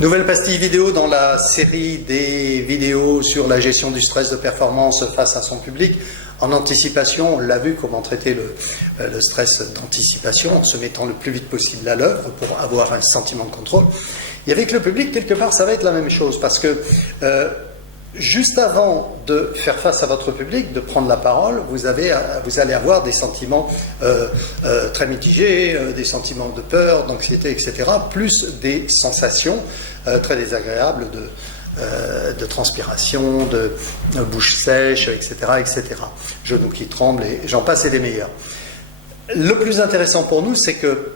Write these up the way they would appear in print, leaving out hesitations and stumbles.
Nouvelle pastille vidéo dans la série des vidéos sur la gestion du stress de performance face à son public. En anticipation, on l'a vu comment traiter le stress d'anticipation en se mettant le plus vite possible à l'œuvre pour avoir un sentiment de contrôle. Et avec le public, quelque part, ça va être la même chose parce que juste avant de faire face à votre public, de prendre la parole, vous allez avoir des sentiments très mitigés, des sentiments de peur, d'anxiété, etc., plus des sensations très désagréables de transpiration, de bouche sèche, etc., etc., genoux qui tremblent, et j'en passe et des meilleurs. Le plus intéressant pour nous, c'est que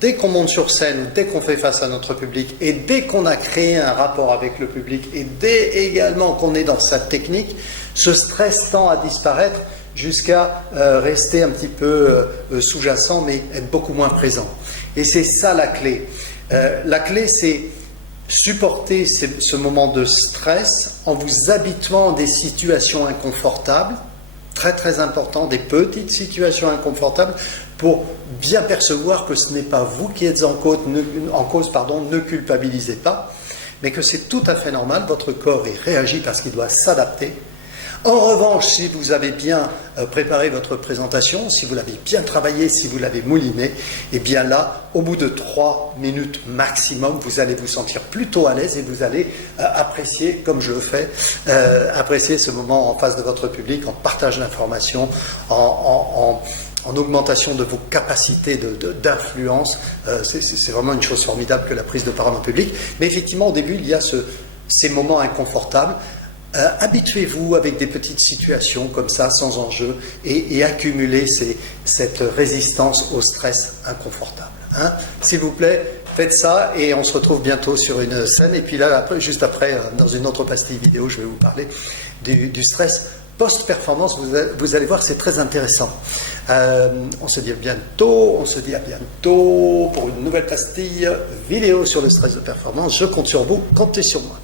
dès qu'on monte sur scène, dès qu'on fait face à notre public, et dès qu'on a créé un rapport avec le public, et dès également qu'on est dans sa technique, ce stress tend à disparaître jusqu'à rester un petit peu sous-jacent, mais être beaucoup moins présent. Et c'est ça la clé. La clé, c'est supporter ce moment de stress en vous habituant à des situations inconfortables, très très important, des petites situations inconfortables, pour bien percevoir que ce n'est pas vous qui êtes en cause, ne culpabilisez pas, mais que c'est tout à fait normal, votre corps y réagit parce qu'il doit s'adapter. En revanche, si vous avez bien préparé votre présentation, si vous l'avez bien travaillé, si vous l'avez mouliné, et bien là, au bout de 3 minutes maximum, vous allez vous sentir plutôt à l'aise et vous allez apprécier, comme je le fais, apprécier ce moment en face de votre public, en partage d'informations, en augmentation de vos capacités d'influence. C'est vraiment une chose formidable que la prise de parole en public. Mais effectivement, au début, il y a ces moments inconfortables. Habituez-vous avec des petites situations comme ça, sans enjeu, et accumulez cette résistance au stress inconfortable. Hein? S'il vous plaît, faites ça et on se retrouve bientôt sur une scène. Et puis là, juste après, dans une autre pastille vidéo, je vais vous parler du stress post-performance. Vous allez voir, c'est très intéressant. On se dit à bientôt pour une nouvelle pastille vidéo sur le stress de performance. Je compte sur vous, comptez sur moi.